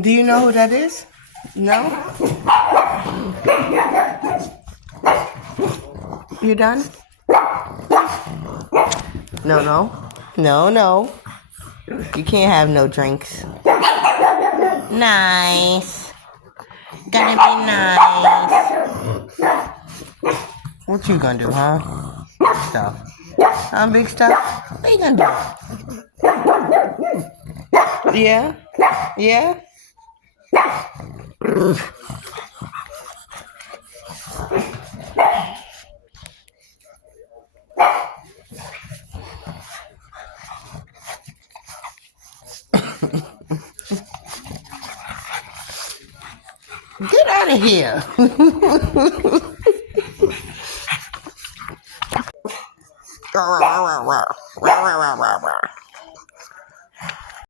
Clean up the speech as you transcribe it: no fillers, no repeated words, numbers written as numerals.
Do you know who that is? No? You done? No, no. No, no. You can't have no drinks. Nice. Gotta be nice. What you gonna do, huh? Big stuff. Huh, big stuff? What you gonna do? Yeah? Yeah? Get out of here.